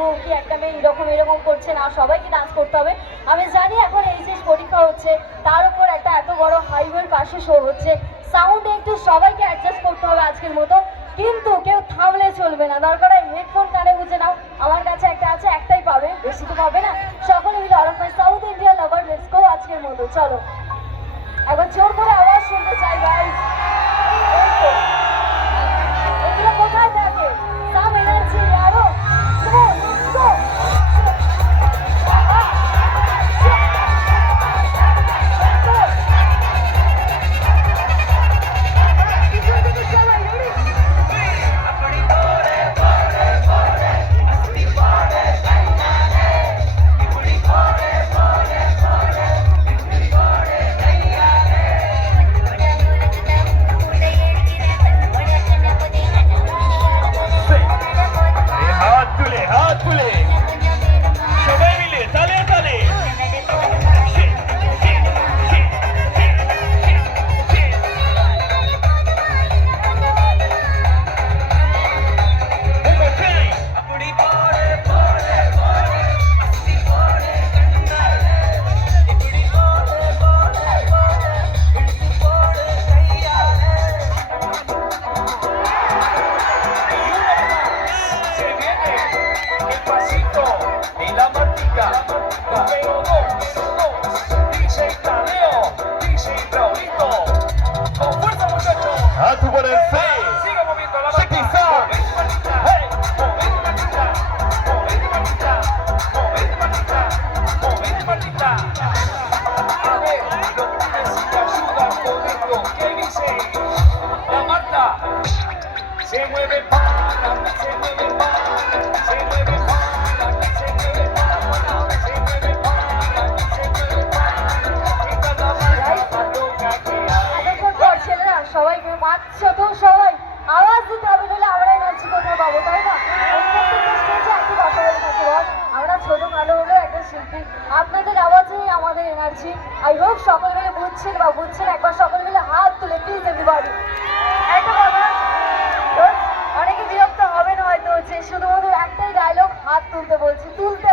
বলবো কি একটা মেয়ে এরকম এরকম করছে না, সবাইকে ডান্স করতে হবে। আমি জানি এখন এইচএস পরীক্ষা হচ্ছে, তার উপর একটা এত বড় হাইওয়ের পাশে শো হচ্ছে, সাউন্ডে একটু সবাইকে অ্যাডজাস্ট করতে হবে আজকের মতো। কিন্তু কেউ থামলে চলবে না, দরকার হয় হেডফোন কানে গুঁজে নাও, আমার কাছে একটা আছে, একটাই পাবে, বেশি তো পাবে না। সকলে মিলে all of my south India lover, let's go আজকের মতো। চলো একবার জোর করে আওয়াজ শুনতে চাই গাইস। এগুলো কোথায় থাকে? সাম এনার্জি আরো গো গো। Se mueve para, se mueve para, se mueve para, se mueve para, se mueve para, se mueve para, y cada baila toca que এতক্ষণ পর ছেলেরা সবাই মাতছো তো, সবাই আওয়াজ দিতে হবে, নাহলে আমরা এনার্জি কোথায় পাবো, তাই না? প্রত্যেকটা স্টেজে একই কথা বলে থাকি বল, আমরা ছোট কালো হলেও একটা শিল্পী, আপনাদের আওয়াজেই আমাদের এনার্জি। আই হোপ সকলে মিলে বুঝছেন বা বুঝছেন, একবার সকলে মিলে হাত তুলে প্লিজ এভরিবডি। একটা কথা, অনেকে বিরক্ত হবেন হয়তো যে শুধুমাত্র একটাই ডায়লগ হাত তুলতে বলছি, তুলতে